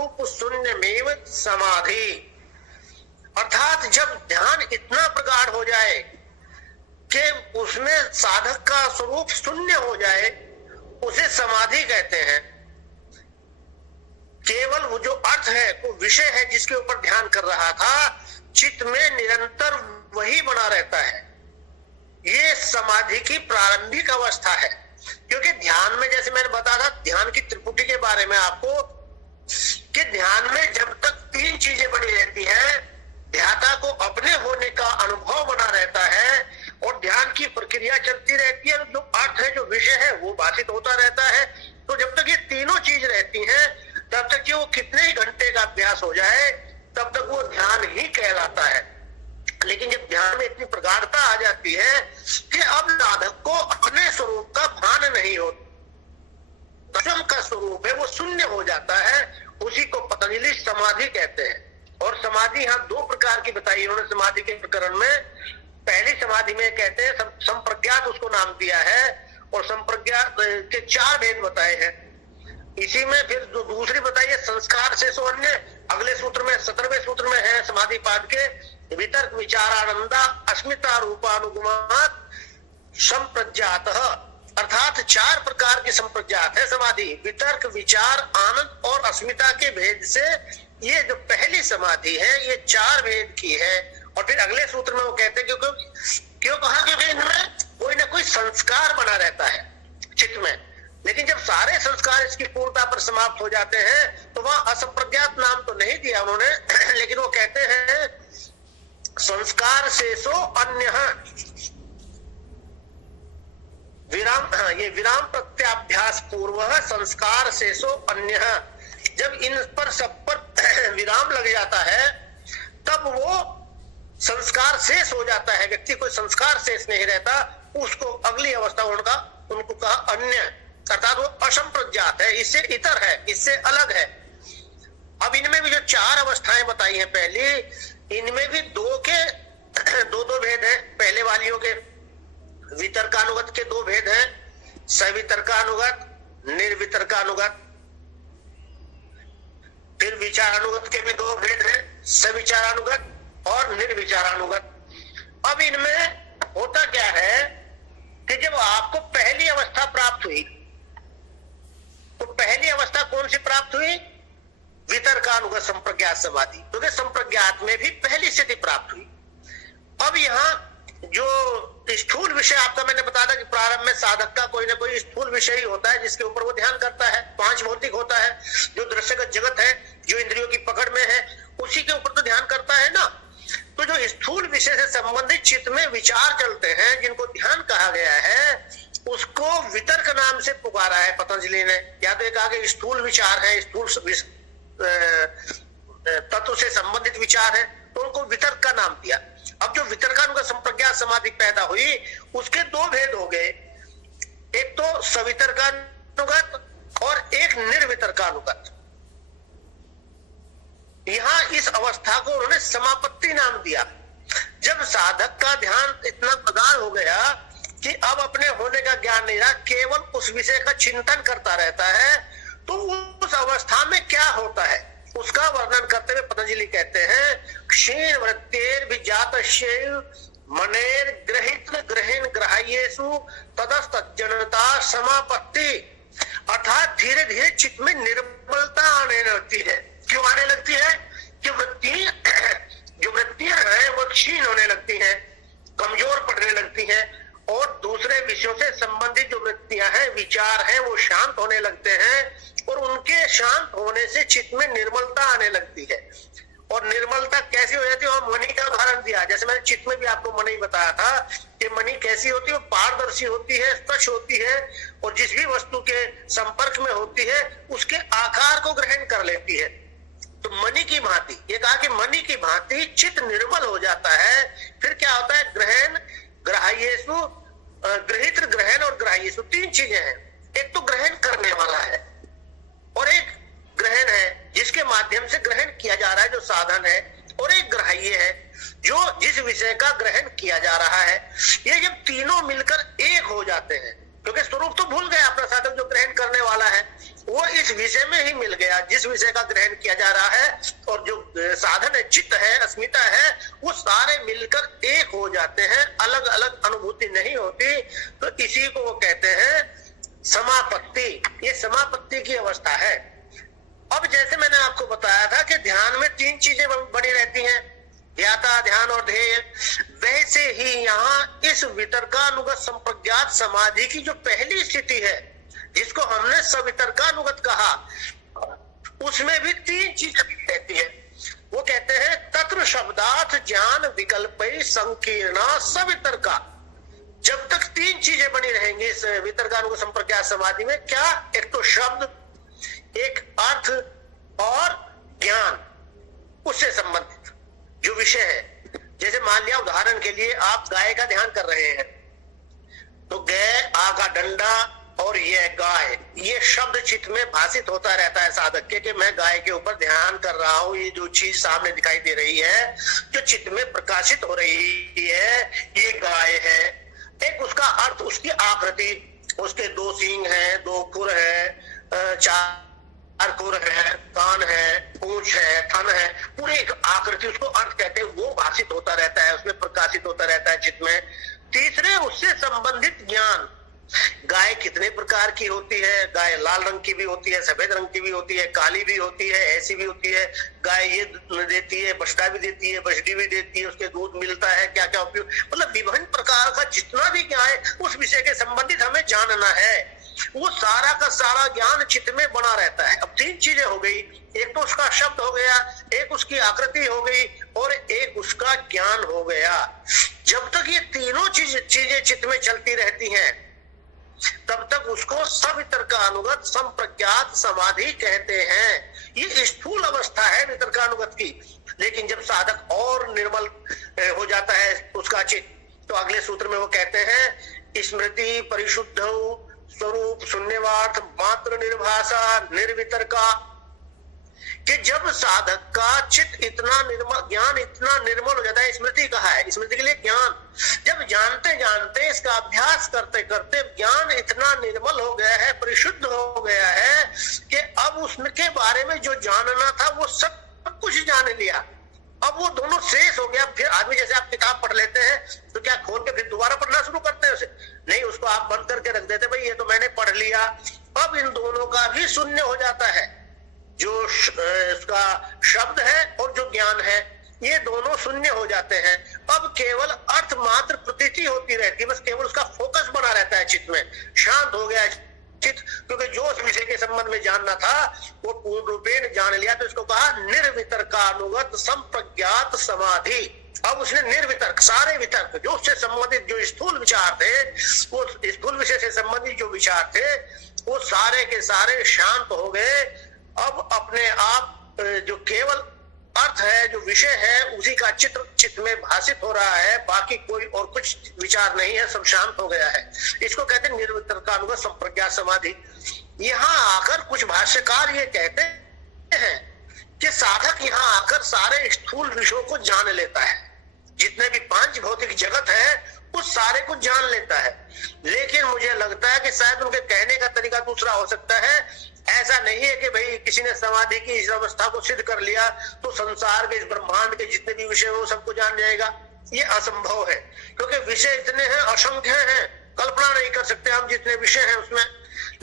स्वरूप शून्यमेव समाधि, अर्थात जब ध्यान इतना प्रगाढ़ हो जाए कि उसमें साधक का स्वरूप शून्य हो जाए, उसे समाधि कहते हैं। केवल वो जो अर्थ है, वो विषय है जिसके ऊपर ध्यान कर रहा था, चित्त में निरंतर वही बना रहता है। ये समाधि की प्रारंभिक अवस्था है। क्योंकि ध्यान में, जैसे मैंने बताया था ध्यान की त्रिपुटी के बारे में आपको, कि ध्यान में जब तक तीन चीजें बनी रहती हैं, ध्याता को अपने होने का अनुभव बना रहता है और ध्यान की प्रक्रिया चलती रहती है, जो अर्थ है, जो विषय है, वो भाषित होता रहता है। तो जब तक ये तीनों चीज रहती हैं, तब तक कि वो कितने ही घंटे का अभ्यास हो जाए, तब तक वो ध्यान ही कहलाता है। लेकिन जब ध्यान में इतनी प्रगाढ़ता आ जाती है कि अब साधक को अपने स्वरूप का भान नहीं होता, स्वयं का स्वरूप है वो शून्य हो जाता है, उसी को पतंजलि समाधि कहते हैं। और समाधि यहाँ दो प्रकार की बताई उन्होंने समाधि के प्रकरण में। पहली समाधि में कहते हैं संप्रज्ञात, उसको नाम दिया है, और संप्रज्ञात के चार भेद बताए हैं। इसी में फिर जो दूसरी बताई है संस्कार से सो अन्य, अगले सूत्र में 17वें सूत्र में है समाधि पाद के, वितर्क विचारानंदा अस्मिता रूपानुगुमात संप्रज्ञात, अर्थात चार प्रकार की संप्रज्ञात है समाधि। वितर्क विचार आनंद और अस्मिता के भेद से ये जो पहली समाधि है, ये चार भेद की है। और फिर अगले सूत्र में वो कहते हैं क्यों कहा, क्योंकि इनमें कोई ना कोई संस्कार बना रहता है चित्त में। लेकिन जब सारे संस्कार इसकी पूर्णता पर समाप्त हो जाते हैं, तो वहां असंप्रज्ञात नाम तो नहीं दिया उन्होंने, लेकिन वो कहते हैं संस्कार शेषो अन्य विराम, ये विराम प्रत्याभ्यास पूर्व संस्कार शेषो अन्य। जब इन पर सब पर विराम लग जाता है, तब वो संस्कार शेष हो जाता है, व्यक्ति कोई संस्कार शेष नहीं रहता, उसको अगली अवस्था उनको कहा अन्य, अर्थात वो असंप्रज्ञात है, इससे इतर है, इससे अलग है। अब इनमें भी जो चार अवस्थाएं बताई हैं पहली, इनमें भी दो भेद हैं। पहले वालियों के वितर्कानुगत के दो भेद हैं, सवितर्कानुगत, निर्वितर्कानुगत। फिर विचारानुगत के भी दो भेद हैं, सविचारानुगत और निर्विचारानुगत। अब इनमें होता क्या है कि जब आपको पहली अवस्था प्राप्त हुई, तो पहली अवस्था कौन सी प्राप्त हुई? वितर्कानुगत संप्रज्ञात समाधि, क्योंकि संप्रज्ञात में भी पहली स्थिति प्राप्त हुई। अब यहाँ जो स्थूल विषय आपका मैंने बताया था कि प्रारंभ में साधक का कोई ना कोई स्थूल विषय ही होता है जिसके ऊपर वो ध्यान करता है। पांच भौतिक होता है, जो दृश्यगत जगत है, जो इंद्रियों की पकड़ में है, उसी के ऊपर तो ध्यान करता है ना। तो जो स्थूल विषय से संबंधित चित्त में विचार चलते हैं, जिनको ध्यान कहा गया है, उसको वितर्क नाम से पुकारा है पतंजलि ने। या तो एक आगे स्थूल विचार है, स्थूल तत्व से संबंधित विचार है, तो उनको वितर्क का नाम दिया। अब जो वितर्कानुगत संप्रज्ञात समाधि पैदा हुई, उसके दो भेद हो गए, एक तो सवितर्कानुगत और एक निर्वितर्कानुगत। यहां इस अवस्था को उन्होंने समापत्ति नाम दिया। जब साधक का ध्यान इतना प्रगाढ़ हो गया कि अब अपने होने का ज्ञान नहीं रहा, केवल उस विषय का चिंतन करता रहता है, तो उस अवस्था में क्या होता है उसका वर्णन करते हुए पतंजलि कहते हैं, क्षीण वृत्तेर विजातस्यैव मनेर ग्रहित ग्रहण ग्राह्येषु तदस्तज्जनता समापत्ति, अर्थात धीरे धीरे चित्त में निर्मलता आने लगती है। क्यों आने लगती है? कि जो वृत्तियां हैं वो क्षीण होने लगती हैं, कमजोर पड़ने लगती हैं, और दूसरे विषयों से संबंधित जो वृत्तियां हैं, विचार हैं, वो शांत होने लगते हैं, और उनके शांत होने से चित्त में निर्मलता आने लगती है। और निर्मलता कैसी हो जाती है? और मणि का उदाहरण दिया, जैसे मैंने चित्त में भी आपको मणि बताया था कि मणि कैसी होती है, वो पारदर्शी होती है, स्पष्ट होती है, और जिस भी वस्तु के संपर्क में होती है उसके आकार को ग्रहण कर लेती है। तो मणि की भांति, ये कहा कि मणि की भांति चित्त निर्मल हो जाता है। फिर क्या होता है? ग्रहण ग्राह्येषु, गृहीत ग्रहण और ग्राह्येषु तीन चीजें हैं। एक तो ग्रहण करने वाला है, और एक ग्रहण है जिसके माध्यम से ग्रहण किया जा रहा है, जो साधन है, और एक ग्राह्य है जो जिस विषय का ग्रहण किया जा रहा है। ये जब तीनों मिलकर एक हो जाते हैं, क्योंकि स्वरूप तो भूल गया अपना साधक जो ग्रहण करने वाला है, वो इस विषय में ही मिल गया जिस विषय का ग्रहण किया जा रहा है, और जो साधन है, चित्त है, अस्मिता है, वो सारे मिलकर एक हो जाते हैं, अलग अलग अनुभूति नहीं होती। तो इसी को वो कहते हैं समापत्ति। ये समापत्ति की अवस्था है। अब जैसे मैंने आपको बताया था कि ध्यान में 3 चीजें बनी रहती हैं, ध्याता, ध्यान और ध्येय, वैसे ही यहाँ इस वितर्कानुगत संप्रज्ञात समाधि की जो पहली स्थिति है, जिसको हमने सवितर्कानुगत कहा, उसमें भी 3 चीजें रहती है। वो कहते हैं तत्र शब्दार्थ ज्ञान विकल्प संकीर्णा सवितर्का। जब तक 3 चीजें बनी रहेंगी इस वितर्कानुगत संप्रज्ञात समाधि में, क्या? एक तो शब्द, एक अर्थ और ज्ञान, उससे संबंधित जो विषय है। जैसे मान लिया उदाहरण के लिए आप गाय का ध्यान कर रहे हैं, तो गय, आ का डंडा और यह गाय, ये शब्द चित्त में भाषित होता रहता है साधक के, मैं गाय के ऊपर ध्यान कर रहा हूं। ये जो चीज सामने दिखाई दे रही है, जो चित्त में प्रकाशित हो रही है, ये गाय है। एक उसका अर्थ, उसकी आकृति, उसके 2 सींग हैं, 2 खुर है, 4 खुर है, कान है, पूंछ है, थन है, पूरी एक आकृति, उसको अर्थ कहते हैं। वो भाषित होता रहता है, उसमें प्रकाशित होता रहता है चित्त में। तीसरे, उससे संबंधित ज्ञान, गाय कितने प्रकार की होती है, गाय लाल रंग की भी होती है, सफेद रंग की भी होती है, काली भी होती है, ऐसी भी होती है। गाय ये देती है, बछड़ा भी देती है, बछड़ी भी देती है, उसके दूध मिलता है, क्या क्या उपयोग, मतलब विभिन्न प्रकार का जितना भी क्या है उस विषय के संबंधित हमें जानना है, वो सारा का सारा ज्ञान चित्त में बना रहता है। अब 3 चीजें हो गई, एक तो उसका शब्द हो गया, एक उसकी आकृति हो गई, और एक उसका ज्ञान हो गया। जब तक ये तीनों चीजें चित्त में चलती रहती हैं, तब तक उसको सवितर्कानुगत संप्रज्ञात समाधि कहते हैं। ये स्थूल अवस्था है वितर्कानुगत की। लेकिन जब साधक और निर्मल हो जाता है उसका चित्त, तो अगले सूत्र में वो कहते हैं स्मृति परिशुद्ध स्वरूप शून्यवार्थ मात्र निर्भाषा निर्वितर्का, कि जब साधक का चित्त इतना निर्मल, ज्ञान इतना निर्मल हो जाता है, स्मृति कहा है, स्मृति के लिए ज्ञान, जब जानते जानते इसका अभ्यास करते करते ज्ञान इतना निर्मल हो गया है, परिशुद्ध हो गया है, कि अब उसके बारे में जो जानना था वो सब कुछ जान लिया। अब वो दोनों शेष हो गया। फिर आदमी, जैसे आप किताब पढ़ लेते हैं तो क्या खोल के फिर दोबारा पढ़ना शुरू करते हैं उसे? नहीं, उसको आप बंद करके रख देते, भाई ये तो मैंने पढ़ लिया। अब इन दोनों का भी शून्य हो जाता है, जो उसका शब्द है और जो ज्ञान है, ये दोनों शून्य हो जाते हैं। अब केवल अर्थ मात्र प्रतीति होती रहती है, बस केवल उसका फोकस बना रहता है चित्त में, शांत हो गया चित्त, क्योंकि जो उस विषय के संबंध में जानना था वो पूर्ण रूपेण जान लिया। तो इसको कहा निर्वितर्कानुगत संप्रज्ञात समाधि। अब उसने निर्वितर्क, सारे वितर्क जो उससे संबंधित जो स्थूल विचार थे, वो स्थूल विषय से संबंधित जो विचार थे, वो सारे के सारे शांत हो गए। अब अपने आप जो केवल अर्थ है, जो विषय है, उसी का चित्त में भाषित हो रहा है, बाकी कोई और कुछ विचार नहीं है, सब शांत हो गया है। इसको कहते हैं निर्वितर्कानुगत संप्रज्ञात समाधि। यहाँ आकर कुछ भाष्यकार ये कहते हैं कि साधक यहाँ आकर सारे स्थूल विषयों को जान लेता है, जितने भी 5 भौतिक जगत है उस सारे को जान लेता है। लेकिन मुझे लगता है कि शायद उनके कहने का तरीका दूसरा हो सकता है। ऐसा नहीं है कि भाई किसी ने समाधि की इस अवस्था को सिद्ध कर लिया तो संसार के, इस ब्रह्मांड के जितने भी विषय हो सबको जान जाएगा। ये असंभव है, क्योंकि विषय इतने हैं, असंख्य हैं, कल्पना नहीं कर सकते हम जितने विषय हैं उसमें।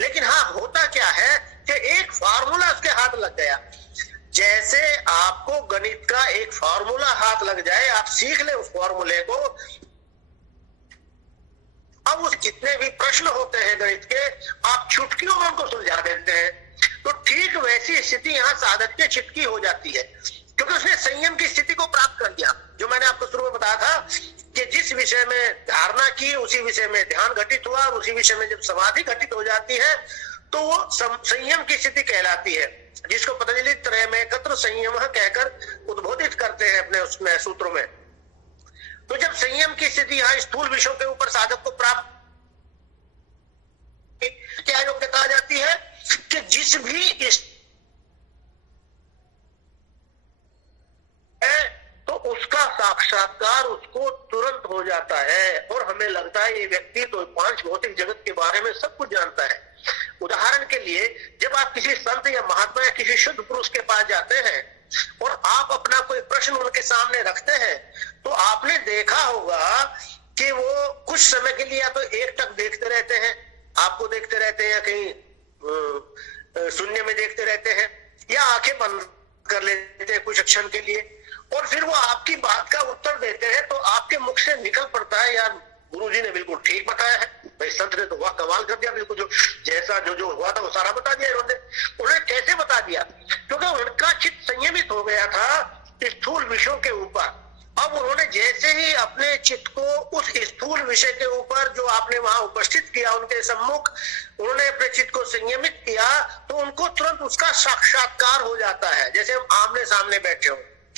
लेकिन हाँ, होता क्या है कि एक फार्मूला उसके हाथ लग गया। जैसे आपको गणित का एक फार्मूला हाथ लग जाए, आप सीख ले उस फार्मूले को, अब उस जितने भी प्रश्न होते हैं गणित के, आप चुटकियों में उनको सुलझा देते हैं। तो ठीक वैसी स्थिति यहाँ साधक के चित्त की हो जाती है, क्योंकि उसने संयम की स्थिति को प्राप्त कर लिया। जो मैंने आपको शुरू में बताया था कि जिस विषय में धारणा की, उसी विषय में ध्यान घटित हुआ, और उसी विषय में जब समाधि घटित हो जाती है तो वो संयम की स्थिति कहलाती है, जिसको पतंजलि त्रय में एकत्र संयम कहकर उद्बोधित करते हैं अपने उसमें सूत्रों में। तो जब संयम की स्थिति यहाँ स्थूल विषयों के ऊपर साधक को प्राप्त, क्या योग्यता आ जाती है कि जिस भी तो उसका साक्षात्कार उसको तुरंत हो जाता है, और हमें लगता है ये व्यक्ति तो 5 भौतिक जगत के बारे में सब कुछ जानता है। उदाहरण के लिए जब आप किसी संत या महात्मा या किसी शुद्ध पुरुष के पास जाते हैं और आप अपना कोई प्रश्न उनके सामने रखते हैं, तो आपने देखा होगा कि वो कुछ समय के लिए या तो एक टक देखते रहते हैं, आपको देखते रहते हैं, या कहीं शून्य में देखते रहते हैं, या आंखें बंद कर लेते हैं कुछ क्षण के लिए, और फिर वो आपकी बात का उत्तर देते हैं। तो आपके मुख से निकल पड़ता है, यार गुरुजी ने बिल्कुल ठीक बताया है, भाई संत ने तो वाह कमाल कर दिया, बिल्कुल जो जैसा जो हुआ था वो सारा बता दिया उन्होंने कैसे बता दिया? क्योंकि उनका चित्त संयमित हो गया था स्थूल विषयों के ऊपर। अब उन्होंने जैसे ही अपने चित्त को उस स्थूल विषय के ऊपर जो आपने वहां उपस्थित किया उनके सम्मुख, उन्होंने अपने चित्त को संयमित किया, तो उनको तुरंत उसका साक्षात्कार हो जाता है, जैसे हम आमने सामने बैठे हो,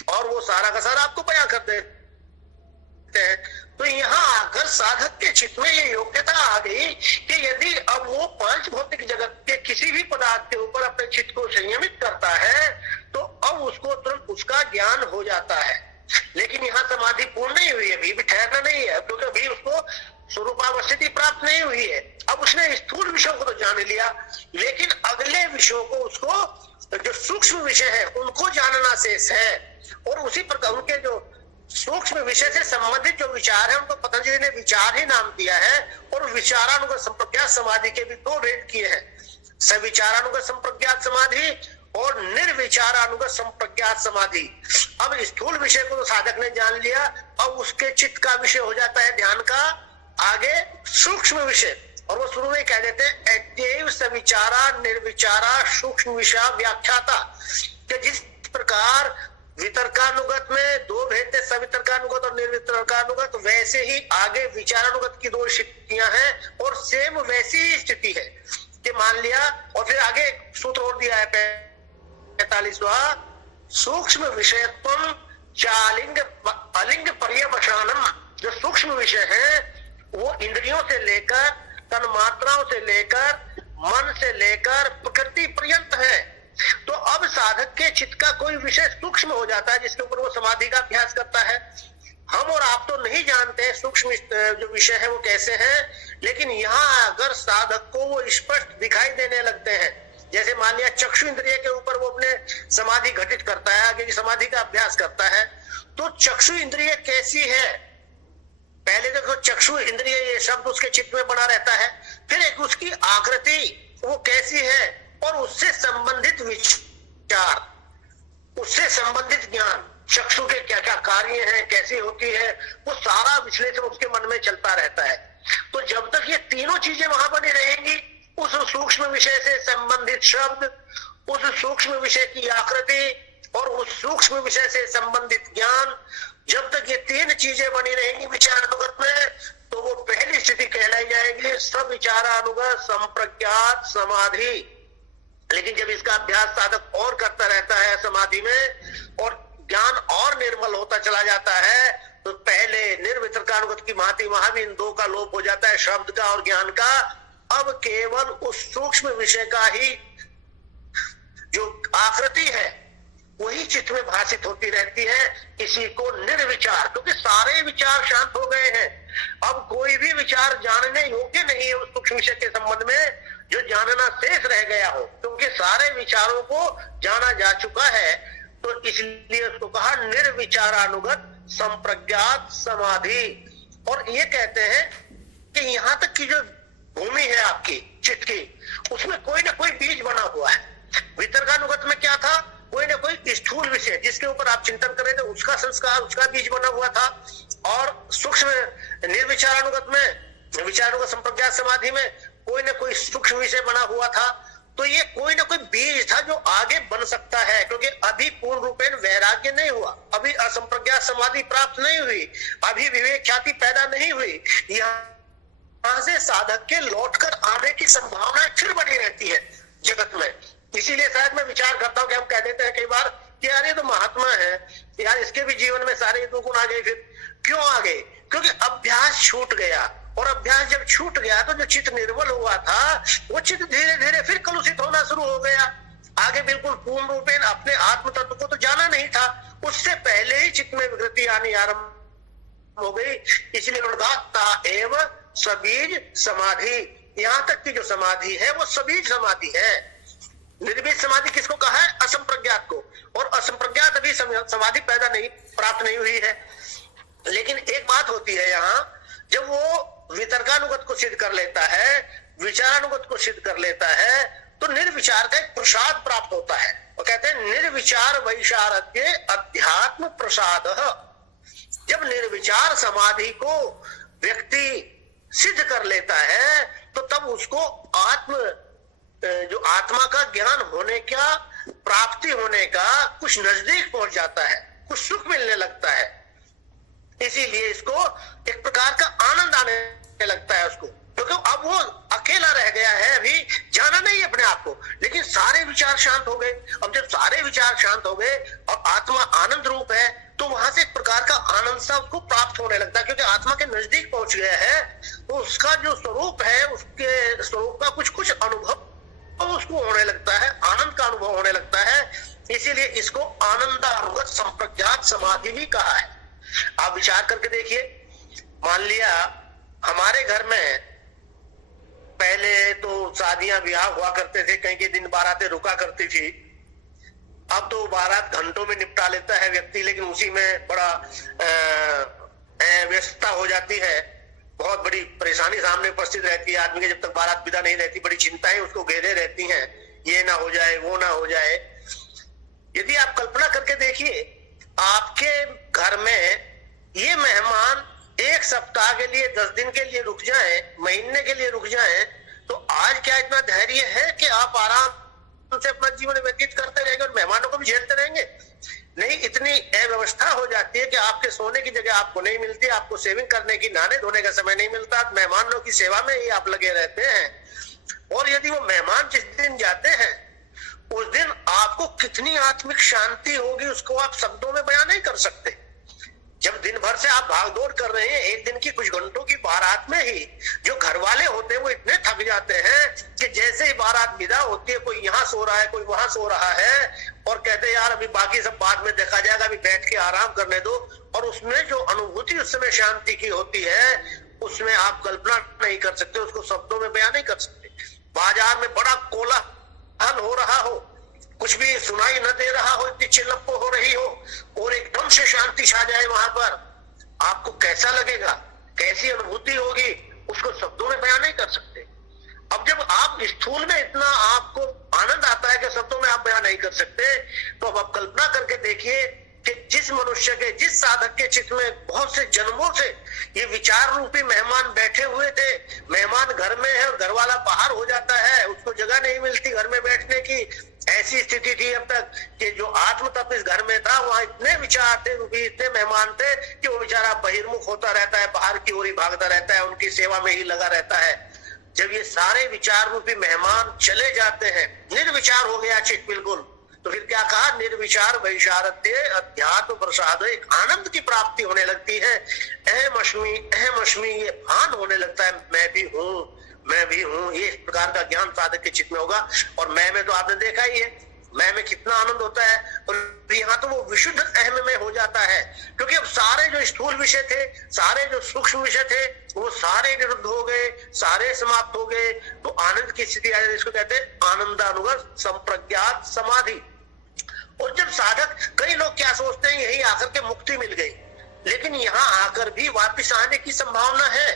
और वो सारा का सारा आपको बयां कर देते हैं। तो यहाँ आकर साधक के चित्त में ये योग्यता आ गई कि यदि अब वो पांच भौतिक जगत के किसी भी पदार्थ के ऊपर अपने चित्त को संयमित करता है, तो अब उसको तुरंत उसका ज्ञान हो जाता है। लेकिन यहाँ समाधि पूर्ण नहीं हुई है, अभी भी ठहरना नहीं है, क्योंकि अभी उसको स्वरूपावस्थिति प्राप्त नहीं हुई है। अब उसने स्थूल विषयों को तो जान लिया, लेकिन अगले विषयों को, उसको जो सूक्ष्म विषय है उनको जानना शेष है। और उसी प्रकार उनके जो सूक्ष्म विषय से संबंधित जो विचार है उनको पतंजलि ने विचार ही नाम दिया है। और विचारानुगत संप्रज्ञात समाधि के भी दो भेद किए हैं, सविचारानुगत संप्रज्ञात समाधि और निर्विचारानुगत संप्रज्ञात समाधि। अब स्थूल विषय को तो साधक ने जान लिया, अब उसके चित्त का विषय हो जाता है ध्यान का आगे सूक्ष्म विषय, और वो शुरू में कह देते हैं अत्यैव सविचारा निर्विचारा सूक्ष्म विषय व्याख्याता, कि जिस प्रकार वितर्कानुगत में दो भेद थे, सवितर्कानुगत और निर्वितर्कानुगत, वैसे ही आगे विचारानुगत की दो स्थितियां हैं, और सेम वैसी ही स्थिति है कि मान लिया। और फिर आगे सूत्र और दिया है 45वां, सूक्ष्म विषयत्वम चालिंग अलिंग पर्यवसानम। जो सूक्ष्म विषय है वो इंद्रियों से लेकर, तन्मात्राओं से लेकर, मन से लेकर प्रकृति पर्यंत है। तो अब साधक के चित्त का कोई विषय सूक्ष्म हो जाता है जिसके ऊपर वो समाधि का अभ्यास करता है। हम और आप तो नहीं जानते हैं सूक्ष्म जो विषय है वो कैसे हैं, लेकिन यहाँ अगर साधक को वो स्पष्ट दिखाई देने लगते हैं, जैसे मान लिया चक्षु इंद्रिय के ऊपर वो अपने समाधि घटित करता है, आगे की समाधि का अभ्यास करता है, तो चक्षु इंद्रिय कैसी है? पहले देखो चक्षु इंद्रिय ये शब्द उसके चित्त में बना रहता है, फिर एक उसकी आकृति वो कैसी है, और उससे संबंधित विचार, उससे संबंधित ज्ञान, चक्षु के क्या क्या कार्य हैं, कैसी होती है, वो सारा विश्लेषण उसके मन में चलता रहता है। तो जब तक ये तीनों चीजें वहां बनी रहेंगी, उस सूक्ष्म विषय से संबंधित शब्द, उस सूक्ष्म विषय की आकृति और उस सूक्ष्म विषय से संबंधित ज्ञान, जब तक ये तीन चीजें बनी रहेंगी विचारानुगत में, तो वो पहली स्थिति कहलाई जाएगी सविचारानुगत संप्रज्ञात समाधि। लेकिन जब इसका अभ्यास साधक और करता रहता है समाधि में, और ज्ञान और निर्मल होता चला जाता है, तो पहले निर्वितर्कानुगत की भांति वहां भी इन दो का लोप हो जाता है, शब्द का और ज्ञान का। अब केवल उस सूक्ष्म विषय का ही जो आकृति है वही चित्त में भाषित होती रहती है। इसी को निर्विचार, क्योंकि सारे विचार शांत हो गए हैं, अब कोई भी विचार जानने योग्य नहीं है उस सूक्ष्म विषय के संबंध में जो जानना शेष रह गया हो, क्योंकि सारे विचारों को जाना जा चुका है। तो इसलिए उसको कहा निर्विचारानुगत संप्रज्ञात समाधि। और ये कहते हैं कि यहाँ तक की जो भूमि है आपकी चित्त की, उसमें कोई ना कोई बीज बना हुआ है। वितर्कानुगत में क्या था? कोई ना कोई स्थूल विषय जिसके ऊपर आप चिंतन कर रहे थे, उसका संस्कार, उसका बीज बना हुआ था। और सूक्ष्म निर्विचारानुगत में, विचारानुगत संप्रज्ञात समाधि में कोई ना कोई सूक्ष्म विषय बना हुआ था। तो ये कोई ना कोई बीज था जो आगे बन सकता है, क्योंकि अभी पूर्ण रूपेण वैराग्य नहीं हुआ, अभी असंप्रज्ञात समाधि प्राप्त नहीं हुई, अभी विवेक ख्याति पैदा नहीं हुई। यहाँ से साधक के लौटकर आने की संभावना फिर बनी रहती है जगत में। इसीलिए शायद मैं विचार करता हूँ कि हम कह देते हैं कई बार कि यार ये तो महात्मा है, यार इसके भी जीवन में सारे दो गुण आ गए। फिर क्यों आ गए? क्योंकि अभ्यास छूट गया, और अभ्यास जब छूट गया तो जो चित्त निर्बल हुआ था वो चित्त धीरे धीरे फिर कलुषित होना शुरू हो गया। आगे बिल्कुल पूर्ण रूपेण अपने आत्म तत्व को तो जाना नहीं था, उससे पहले ही चित्त में विकृति आनी आरंभ हो गई। इसलिए उन्होंने कहा एव सबीज समाधि, यहाँ तक की जो समाधि है वो सभी समाधि है। निर्विष समाधि किसको कहा है? असंप्रज्ञात को। और असंप्रज्ञात अभी समाधि पैदा नहीं, प्राप्त नहीं हुई है। लेकिन एक बात होती है यहाँ, जब वो वितर्कानुगत को सिद्ध कर लेता है, विचारानुगत को सिद्ध कर लेता है, तो निर्विचार का एक प्रसाद प्राप्त होता है। वो कहते हैं निर्विचार वैशारद्य अध्यात्म प्रसाद। जब निर्विचार समाधि को व्यक्ति सिद्ध कर लेता है तो तब उसको जो आत्मा का ज्ञान होने का, प्राप्ति होने का कुछ नजदीक पहुंच जाता है, कुछ सुख मिलने लगता है। इसीलिए इसको एक प्रकार का आनंद आने लगता है उसको, क्योंकि अब वो अकेला रह गया है, अभी जाना नहीं अपने आप को, लेकिन सारे विचार शांत हो गए। अब जब सारे विचार शांत हो गए और आत्मा आनंद रूप है, तो वहां से एक प्रकार का आनंद सा उसको प्राप्त होने लगता है, क्योंकि आत्मा के नजदीक पहुंच गया है। तो उसका जो स्वरूप है, उसके स्वरूप का कुछ कुछ अनुभव उसको होने लगता है, आनंद का अनुभव होने लगता है। इसीलिए इसको आनंदानुगत संप्रज्ञात समाधि भी कहा है। आप विचार करके देखिए, मान लिया हमारे घर में पहले तो शादियां ब्याह हुआ करते थे, कहीं के दिन बारातें रुका करती थी। अब तो बारात घंटों में निपटा लेता है व्यक्ति, लेकिन उसी में बड़ा व्यस्तता हो जाती है, बहुत बड़ी परेशानी सामने उपस्थित रहती है आदमी के। जब तक बारात विदा नहीं रहती, बड़ी चिंताएं उसको घेरे रहती हैं, ये ना हो जाए, वो ना हो जाए। यदि आप कल्पना करके देखिए, आपके घर में ये मेहमान 1 सप्ताह के लिए, 10 दिन के लिए रुक जाएं, महीने के लिए रुक जाएं, तो आज क्या इतना धैर्य है कि आप आराम से अपना जीवन व्यतीत करते रहेंगे और मेहमानों को भी झेलते रहेंगे? नहीं, इतनी अव्यवस्था हो जाती है कि आपके सोने की जगह आपको नहीं मिलती, आपको सेविंग करने की, नहाने धोने का समय नहीं मिलता, मेहमानों की सेवा में ही आप लगे रहते हैं। और यदि वो मेहमान जिस दिन जाते हैं, उस दिन आपको कितनी आत्मिक शांति होगी, उसको आप शब्दों में बयान नहीं कर सकते। जब दिन भर से आप भागदौड़ कर रहे हैं, एक दिन की कुछ घंटों की बारात में ही जो घर वाले होते हैं वो इतने थक जाते हैं कि जैसे ही बारात विदा होती है, कोई यहाँ सो रहा है, कोई वहां सो रहा है, और कहते हैं यार अभी बाकी सब बाद में देखा जाएगा, अभी बैठ के आराम करने दो। और उसमें जो अनुभूति उस समय शांति की होती है, उसमें आप कल्पना नहीं कर सकते, उसको शब्दों में बयान नहीं कर सकते। बाजार में बड़ा कोलाहल हो रहा हो, कुछ भी सुनाई न दे रहा हो, इतनी चिल्लप हो रही हो, और एकदम से शांति छा जाए वहां पर, आपको कैसा लगेगा, कैसी अनुभूति होगी, उसको शब्दों में बयान नहीं कर सकते। अब जब आप स्थूल में इतना आपको आनंद आता है कि शब्दों में आप बयान नहीं कर सकते, तो अब आप कल्पना करके देखिए कि जिस मनुष्य के, जिस साधक के चित्त में बहुत से जन्मों से ये विचार रूपी मेहमान बैठे हुए थे, मेहमान घर में है और घर वाला बाहर हो जाता है, उसको जगह नहीं मिलती घर में बैठने की, ऐसी स्थिति थी अब तक कि जो आत्म तप इस घर में था, वहां इतने विचार थे, इतने मेहमान थे कि वो बेचारा बहिर्मुख होता रहता है, बाहर की ओर ही भागता रहता है, उनकी सेवा में ही लगा रहता है। जब ये सारे विचार रूपी मेहमान चले जाते हैं, निर्विचार हो गया चित्त बिल्कुल, तो फिर क्या कहा? निर्विचार वैशारद्य अध्यात्म प्रसाद, एक आनंद की प्राप्ति होने लगती है। अहम अस्मि ये भान होने लगता है, मैं भी हूँ, मैं भी हूँ। ये इस प्रकार का ज्ञान साधक के चित्त में होगा। और मैं में तो आपने देखा ही है, मैं में कितना आनंद होता है। और यहाँ तो वो विशुद्ध अहम में हो जाता है, क्योंकि अब सारे जो स्थूल विषय थे, सारे जो सूक्ष्म विषय थे, वो सारे निरुद्ध हो गए, सारे समाप्त हो गए। तो आनंद की स्थिति आ जाती है, इसको कहते हैं आनंदानुगत संप्रज्ञात समाधि। और जब साधक, कई लोग क्या सोचते हैं यही आकर के मुक्ति मिल गई, लेकिन यहाँ आकर भी वापिस आने की संभावना है।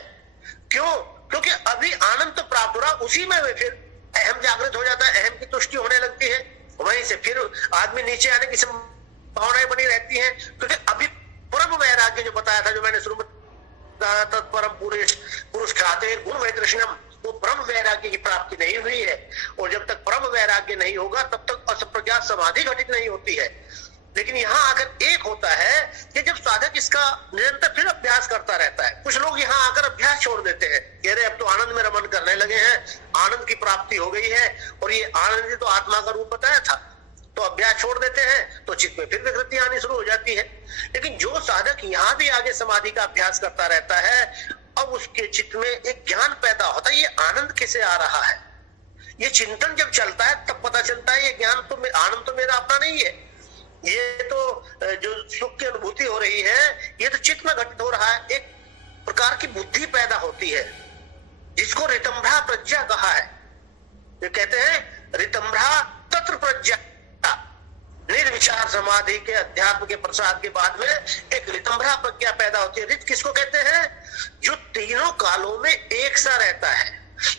क्यों? क्योंकि अभी आनंद तो प्राप्त हो रहा, उसी में फिर अहम जागृत हो जाता है, अहम की तुष्टि होने लगती है, वहीं से फिर आदमी नीचे आने की संभावनाएं बनी रहती हैं। क्योंकि अभी परम वैराग्य जो बताया था, जो मैंने शुरू में बताया था, परम पुरुष खाते गुण वैतृष्णम, वो ब्रह्म वैराग्य की प्राप्ति नहीं हुई है। और जब तक ब्रह्म वैराग्य नहीं होगा, तब तक असंप्रज्ञात समाधि घटित नहीं होती है। लेकिन यहाँ आकर एक होता है कि जब साधक इसका निरंतर फिर अभ्यास करता रहता है। कुछ लोग यहाँ आकर अभ्यास छोड़ देते हैं, कह रहे अब तो आनंद में रमन करने लगे हैं, आनंद की प्राप्ति हो गई है, और ये आनंद तो आत्मा का रूप बताया था, तो अभ्यास छोड़ देते हैं, तो चित्त में फिर विकृति आनी शुरू हो जाती है। लेकिन जो साधक यहाँ भी आगे समाधि का अभ्यास करता रहता है, अब उसके चित्त में एक ज्ञान पैदा होता है, ये आनंद किसे आ रहा है। ये चिंतन जब चलता है तब पता चलता है ये ज्ञान तो, आनंद तो मेरा अपना नहीं है, ये तो जो सुख की अनुभूति हो रही है, ये तो चित्त में घटित हो रहा है। एक प्रकार की बुद्धि पैदा होती है, जिसको ऋतंभ्रा प्रज्ञा कहा है। ये कहते हैं ऋतंभ्रा तत्र प्रज्ञा, निर्विचार समाधि के अध्यात्म के प्रसाद के बाद में एक ऋतंभ्रा प्रज्ञा पैदा होती है। ऋत किसको कहते हैं? जो तीनों कालों में एक सा रहता है,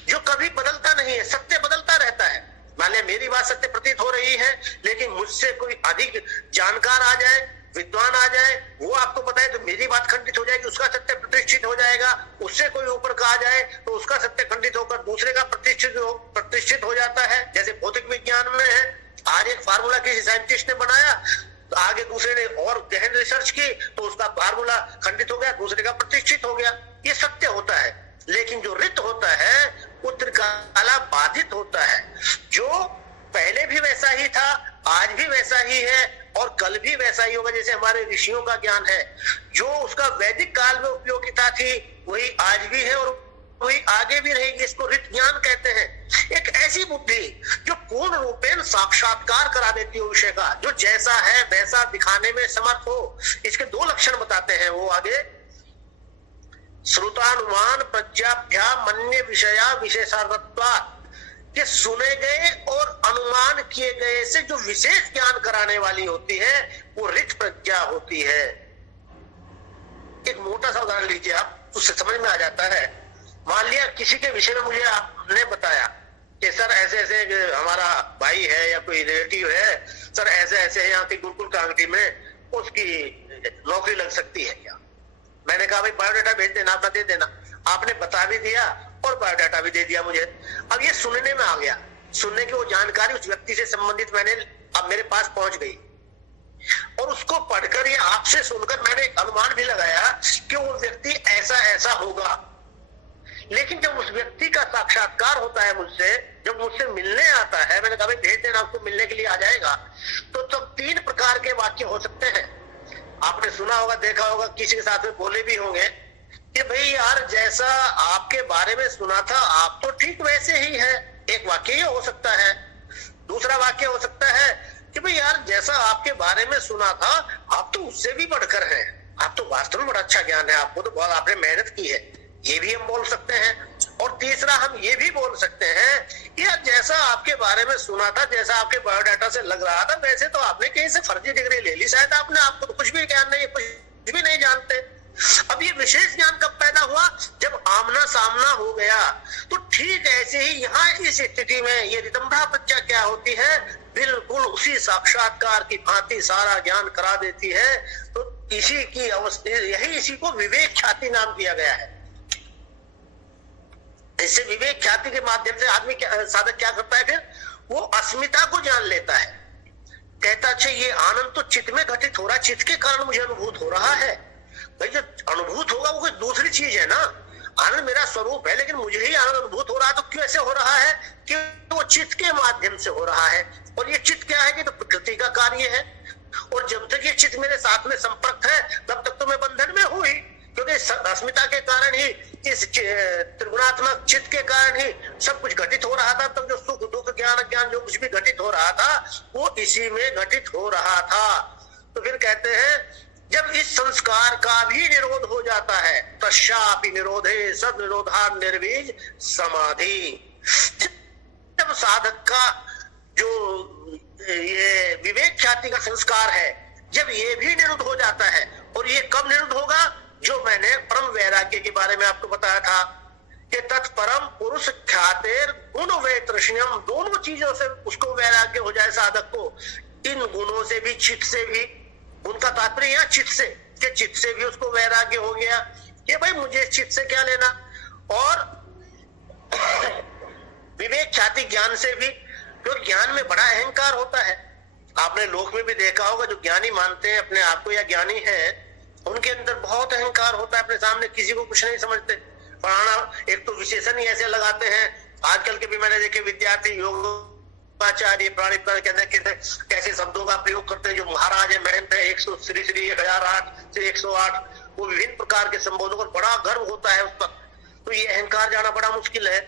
जो कभी बदलता नहीं है, सत्य बदलता रहता है। मान लिया मेरी बात सत्य प्रतीत हो रही है, लेकिन मुझसे कोई अधिक जानकार आ जाए, विद्वान आ जाए, वो आपको बताए तो मेरी बात खंडित हो जाएगी, उसका सत्य प्रतिष्ठित हो जाएगा। उससे कोई ऊपर कहा जाए तो उसका सत्य खंडित होकर दूसरे का प्रतिष्ठित हो जाता है। जैसे भौतिक विज्ञान में है, आज एक फार्मूला किसी साइंटिस्ट ने बनाया तो आगे दूसरे ने और गहन रिसर्च की तो उसका फार्मूला खंडित हो गया, दूसरे का प्रतिष्ठित हो गया। ये सत्य होता है। लेकिन जो ऋत होता है वो त्रिकाला बाधित होता है, जो पहले भी वैसा ही था, आज भी वैसा ही है और कल भी वैसा ही होगा। जैसे हमारे ऋषियों का ज्ञान है, जो उसका वैदिक काल में उपयोगिता थी वही आज भी है और वही आगे भी रहेगी। इसको ऋत ज्ञान कहते हैं। एक ऐसी बुद्धि जो पूर्ण रूपेण साक्षात्कार करा देती है विषय का, जो जैसा है वैसा दिखाने में समर्थ हो। इसके दो लक्षण बताते हैं वो आगे। श्रुतानुमान प्रज्ञाभ्या मन्य विषया विशेषार्थत्वात्, कि सुने गए और अनुमान किए गए से जो विशेष ज्ञान कराने वाली होती है वो ऋत प्रज्ञा होती है। एक मोटा सा उदाहरण लीजिए आप, उससे समझ में आ जाता है। मान लिया किसी के विषय में मुझे आपने बताया कि सर ऐसे ऐसे हमारा भाई है या कोई रिलेटिव है, सर ऐसे ऐसे है, यहाँ की गुरुकुल कांगड़ी में उसकी नौकरी लग सकती है क्या? मैंने कहा भाई बायोडाटा भेज देना, अपना दे देना। आपने बता भी दिया और बायोडाटा भी दे दिया मुझे। अब ये सुनने में आ गया, सुनने की वो जानकारी उस व्यक्ति से संबंधित मैंने अब मेरे पास पहुंच गई और उसको पढ़कर या आपसे सुनकर मैंने एक अनुमान भी लगाया कि वो व्यक्ति ऐसा ऐसा होगा। लेकिन जब उस व्यक्ति का साक्षात्कार होता है मुझसे, जब मुझसे मिलने आता है, मैंने कहा भाई भेज देना, आपको मिलने के लिए आ जाएगा, तो तब तीन प्रकार के वाक्य हो सकते हैं। आपने सुना होगा, देखा होगा, किसी के साथ में बोले भी होंगे कि भाई यार जैसा आपके बारे में सुना था आप तो ठीक वैसे ही है। एक वाक्य ये हो सकता है। दूसरा वाक्य हो सकता है कि भाई यार जैसा आपके बारे में सुना था आप तो उससे भी बढ़कर हैं, आप तो वास्तव में बड़ा अच्छा ज्ञान है, आपको तो बहुत आपने मेहनत की है, ये भी हम बोल सकते हैं। और तीसरा हम ये भी बोल सकते हैं कि यार जैसा आपके बारे में सुना था, जैसा आपके बायोडाटा से लग रहा था, वैसे तो आपने कहीं से फर्जी डिग्री ले ली, शायद आपने, आपको तो कुछ भी ज्ञान नहीं, कुछ भी नहीं जानते। अब ये विशेष ज्ञान कब पैदा हुआ? जब आमना सामना हो गया। तो ठीक ऐसे ही यहाँ इस स्थिति में ये ऋतंभ्रा प्रज्ञा क्या होती है? बिल्कुल उसी साक्षात्कार की भांति सारा ज्ञान करा देती है। तो इसी की अवस्था, यही इसी को विवेक ख्याति नाम दिया गया है। इससे विवेक ख्याति के माध्यम से आदमी साधक क्या करता है? फिर वो अस्मिता को जान लेता है, कहता अच्छा ये आनंद तो चित्त में घटित हो रहा है, चित्त के कारण मुझे अनुभूत हो रहा है। भाई जो अनुभूत होगा वो कोई दूसरी चीज है ना, आनंद मेरा स्वरूप है, लेकिन मुझे ही आनंद अनुभूत हो रहा है। तो क्यों ऐसे हो रहा है? कि वो चित्त के माध्यम से हो रहा है। और ये चित्त क्या है? कि तो प्रकृति का कार्य है। और जब तक ये चित्त मेरे साथ में संपर्क है तब तक तो मैं बंधन में हूं ही, क्योंकि अस्मिता के कारण ही, इस त्रिगुणात्मक चित्त के कारण ही सब कुछ घटित हो रहा था। तब जो सुख दुख ज्ञान अज्ञान जो कुछ भी घटित हो रहा था वो इसी में घटित हो रहा था। तो फिर कहते हैं जब इस संस्कार का भी निरोध हो जाता है, तस्यापि निरोधे सद निरोधा निर्बीज समाधि। जब साधक का जो ये विवेक ख्याति का संस्कार है, जब ये भी निरुद्ध हो जाता है, और ये कब निरुद्ध होगा? जो मैंने परम वैराग्य के बारे में आपको बताया था कि तत्परम पुरुष ख्यातेर गुण वे तृष्ण्यम, दोनों चीजों से उसको वैराग्य हो जाए साधक को, इन गुणों से भी, चित्त से भी। उनका तात्पर्य यहाँ चित्त से, कि चित्त से भी उसको वैराग्य हो गया कि भाई मुझे चित्त से क्या लेना। और विवेक ख्याति ज्ञान से भी, क्योंकि ज्ञान में बड़ा अहंकार होता है। आपने लोक में भी देखा होगा, जो ज्ञानी मानते हैं अपने आप को या ज्ञानी है, उनके अंदर बहुत अहंकार होता है, अपने सामने किसी को कुछ नहीं समझते। पढ़ाना एक तो विशेषण ही ऐसे लगाते हैं। आजकल के भी मैंने देखे विद्यार्थी योगाचार्य प्राणी कैसे शब्दों का प्रयोग करते हैं, जो महाराज है, महंत है, 100 श्री 1008 से 108, वो विभिन्न प्रकार के संबोधों पर बड़ा गर्व होता है उस पर। तो ये अहंकार जाना बड़ा मुश्किल है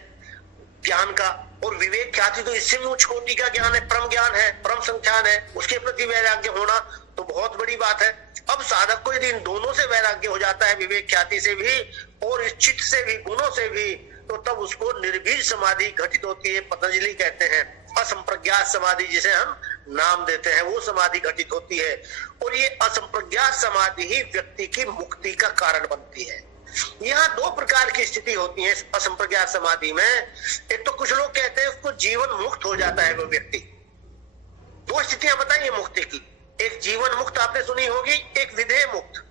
ज्ञान का। और विवेक ख्याति तो इससे भी उच्च कोटि का ज्ञान है, परम ज्ञान है, परम संख्यान है, उसके प्रति वैराग्य होना तो बहुत बड़ी बात है। अब साधक को यदि इन दोनों से वैराग्य हो जाता है, विवेक ख्याति से भी और इस चित्त से भी, गुणों से भी, तो तब उसको निर्बीज समाधि घटित होती है। पतंजलि कहते हैं असंप्रज्ञात समाधि, जिसे हम नाम देते हैं, वो समाधि घटित होती है। और ये असंप्रज्ञात समाधि ही व्यक्ति की मुक्ति का कारण बनती है। यहाँ दो प्रकार की स्थिति होती है असंप्रज्ञात समाधि में। एक तो कुछ लोग कहते हैं उसको जीवन मुक्त हो जाता है वो व्यक्ति। दो स्थितियां बताइए मुक्ति की, एक जीवन मुक्त आपने सुनी होगी, एक विधेय मुक्त।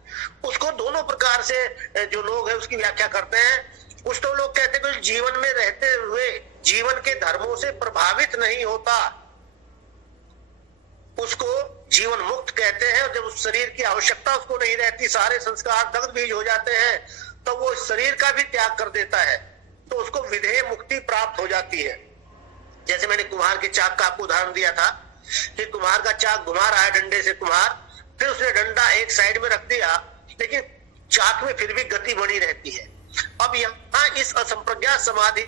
उसको दोनों प्रकार से जो लोग हैं उसकी व्याख्या करते हैं। कुछ तो लोग कहते हैं कि जीवन में रहते हुए जीवन के धर्मों से प्रभावित नहीं होता, उसको जीवन मुक्त कहते हैं। और जब उस शरीर की आवश्यकता उसको नहीं रहती, सारे संस्कार दग्ध बीज हो जाते हैं, तो वो शरीर का भी त्याग कर देता है, तो उसको विधेय मुक्ति प्राप्त हो जाती है। जैसे मैंने कुम्हार के चाक का आपको उदाहरण दिया था कि कुम्हार का चाक घुमा रहा है डंडे से कुम्हार, फिर उसने डंडा एक साइड में रख दिया, लेकिन चाक में फिर भी गति बनी रहती है। अब यहाँ इस असंप्रज्ञात समाधि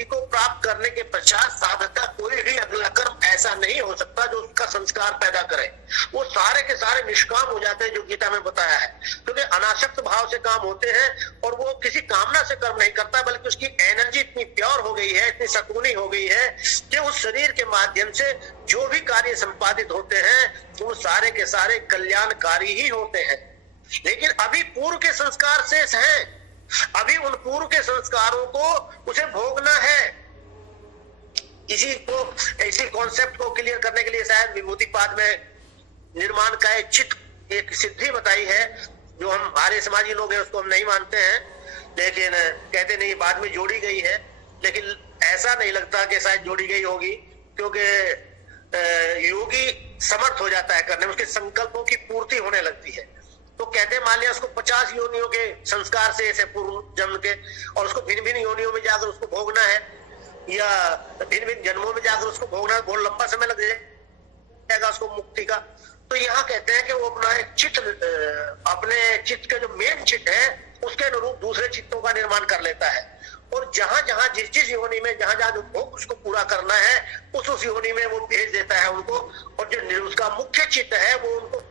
को प्राप्त करने के पश्चात साधक का कोई भी अगला कर्म ऐसा नहीं हो सकता जो उसका संस्कार पैदा करे। वो सारे के सारे निष्काम हो जाते हैं, जो गीता में बताया है, क्योंकि अनासक्त भाव से काम होते हैं और वो किसी कामना से कर्म नहीं करता, बल्कि उसकी एनर्जी इतनी प्योर हो गई है, इतनी सकुनी हो गई है कि उस शरीर के माध्यम से जो भी कार्य संपादित होते हैं वो सारे के सारे कल्याणकारी ही होते हैं। लेकिन अभी पूर्व के संस्कार शेष हैं, अभी उन पूर्व के संस्कारों को उसे भोगना है। इसी कॉन्सेप्ट को क्लियर करने के लिए शायद विभूतिपाद में निर्माण का एक सिद्धि बताई है, जो हम आर्य समाजी लोग हैं उसको हम नहीं मानते हैं, लेकिन कहते नहीं बाद में जोड़ी गई है। लेकिन ऐसा नहीं लगता कि शायद जोड़ी गई होगी, क्योंकि योगी समर्थ हो जाता है करने में, उसके संकल्पों की पूर्ति होने लगती है। तो कहते हैं मान लिया उसको 50 योनियों के संस्कार से ऐसे पूर्व जन्म के, और उसको भिन्न भिन्न योनियों में जाकर उसको भोगना है, या भिन्न भिन्न जन्मों में जाकर उसको भोगना है, बहुत लंबा समय लग जाएगा उसको मुक्ति का। तो यहाँ कहते हैं कि वो अपना एक चित्त, अपने चित्त का जो मेन चित्त है उसके अनुरूप दूसरे चित्तों का निर्माण कर लेता है, और जहां जहां जिस जिस योनि में जहां जहां जो भोग उसको पूरा करना है उस योनि में वो भेज देता है उनको, और जो उसका मुख्य चित्त है वो उनको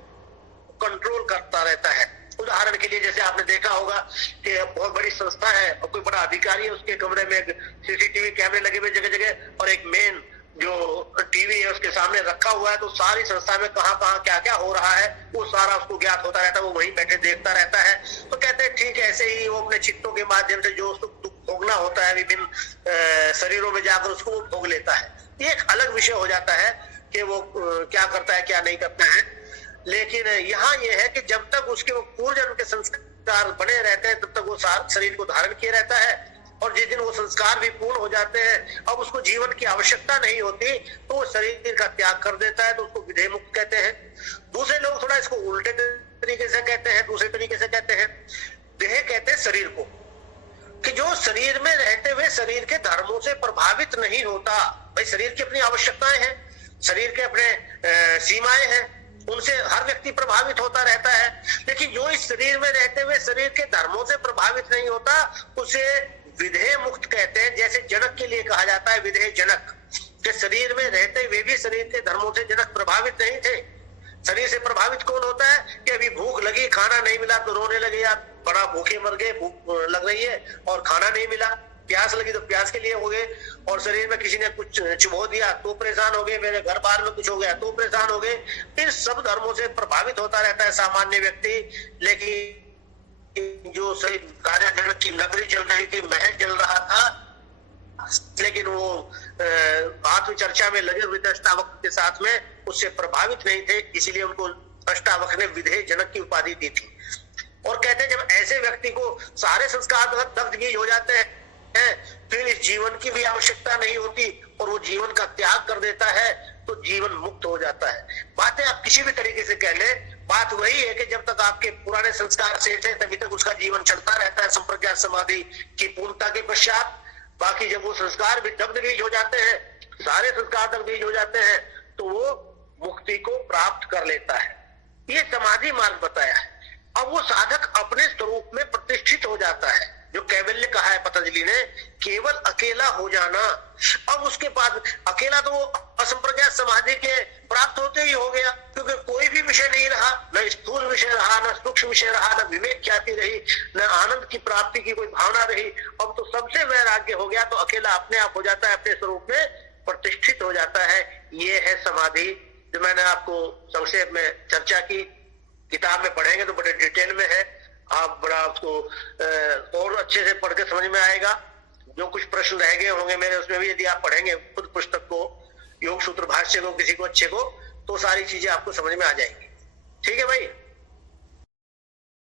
कंट्रोल करता रहता है। उदाहरण के लिए जैसे आपने देखा होगा कि बहुत बड़ी संस्था है और कोई बड़ा अधिकारी है, उसके कमरे में सीसीटीवी कैमरे लगे हुए जगह जगह, और एक मेन जो टीवी है उसके सामने रखा हुआ है, तो सारी संस्था में कहाँ कहाँ क्या क्या हो रहा है वो सारा उसको ज्ञात होता रहता है, वो वहीं बैठे देखता रहता है। तो कहते हैं ठीक है, ऐसे ही वो अपने चित्तों के माध्यम से जो उसको दुख भोगना होता है विभिन्न शरीरों में जाकर उसको वो भोग लेता है। ये एक अलग विषय हो जाता है कि वो क्या करता है क्या नहीं करता है। लेकिन यहाँ ये है कि जब तक उसके वो पूर्व जन्म के संस्कार बने रहते हैं तब तक वो शरीर को धारण किए रहता है, और जिस दिन वो संस्कार भी पूर्ण हो जाते हैं, अब उसको जीवन की आवश्यकता नहीं होती, तो वो शरीर का त्याग कर देता है, तो उसको विधेय मुक्त कहते हैं। दूसरे लोग थोड़ा इसको उल्टे तरीके से कहते हैं, दूसरे तरीके से कहते हैं, देह कहते हैं शरीर को, कि जो शरीर में रहते हुए शरीर के धर्मों से प्रभावित नहीं होता। भाई शरीर की अपनी आवश्यकताएं हैं, शरीर के अपने सीमाएं हैं, उनसे हर व्यक्ति प्रभावित होता रहता है, लेकिन जो इस शरीर में रहते हुए शरीर के धर्मों से प्रभावित नहीं होता उसे विधेय मुक्त कहते हैं। जैसे जनक के लिए कहा जाता है विधेय जनक, कि शरीर में रहते हुए भी शरीर के धर्मों से जनक प्रभावित नहीं थे। शरीर से प्रभावित कौन होता है कि अभी भूख लगी, खाना नहीं मिला तो रोने लगे, आप बड़ा भूखे मर गए, भूख लग रही है और खाना नहीं मिला, प्यास लगी तो प्यास के लिए हो गए, और शरीर में किसी ने कुछ चुभो दिया तो परेशान हो गए, मेरे घर बार में कुछ हो गया तो परेशान हो गए। इन सब धर्मों से प्रभावित होता रहता है सामान्य व्यक्ति। लेकिन जो सही राजा जनक की नगरी चल रही थी, महल चल रहा था, लेकिन वो आत्मचर्चा में लगे हुए थे अष्टावक्र के साथ में, उससे प्रभावित नहीं थे, इसीलिए उनको अष्टावक्र ने विधेय जनक की उपाधि दी थी। और कहते हैं जब ऐसे व्यक्ति को सारे संस्कार दग्ध बीज हो जाते हैं, फिर इस जीवन की भी आवश्यकता नहीं होती और वो जीवन का त्याग कर देता है, तो जीवन मुक्त हो जाता है। बातें आप किसी भी तरीके से कह ले, बात वही है कि जब तक आपके पुराने संस्कार शेष है तभी तक उसका जीवन चलता रहता है संप्रज्ञात समाधि की पूर्णता के पश्चात। बाकी जब वो संस्कार भी दग्ध बीज हो जाते हैं, सारे संस्कार दग्ध बीज हो जाते हैं, तो वो मुक्ति को प्राप्त कर लेता है। ये समाधि मार्ग बताया है। अब वो साधक अपने स्वरूप में प्रतिष्ठित हो जाता है, जो कैवल्य कहा है पतंजलि ने, केवल अकेला हो जाना। अब उसके बाद अकेला तो असंप्रज्ञात समाधि के प्राप्त होते ही हो गया, क्योंकि कोई भी विषय नहीं रहा, न स्थूल विषय रहा, न सूक्ष्म विषय रहा, न विवेक ख्याति रही, न आनंद की प्राप्ति की कोई भावना रही। अब तो सबसे वैराग्य हो गया, तो अकेला अपने आप हो जाता है, अपने स्वरूप में प्रतिष्ठित हो जाता है। ये है समाधि, जो मैंने आपको संक्षेप में चर्चा की। किताब में पढ़ेंगे तो बड़े डिटेल में है, आप बड़ा उसको और अच्छे से पढ़ के समझ में आएगा। जो कुछ प्रश्न रह गए होंगे मेरे, उसमें भी यदि आप पढ़ेंगे खुद पुस्तक को, योग सूत्र भाष्य को, किसी को अच्छे को, तो सारी चीजें आपको समझ में आ जाएंगी। ठीक है भाई।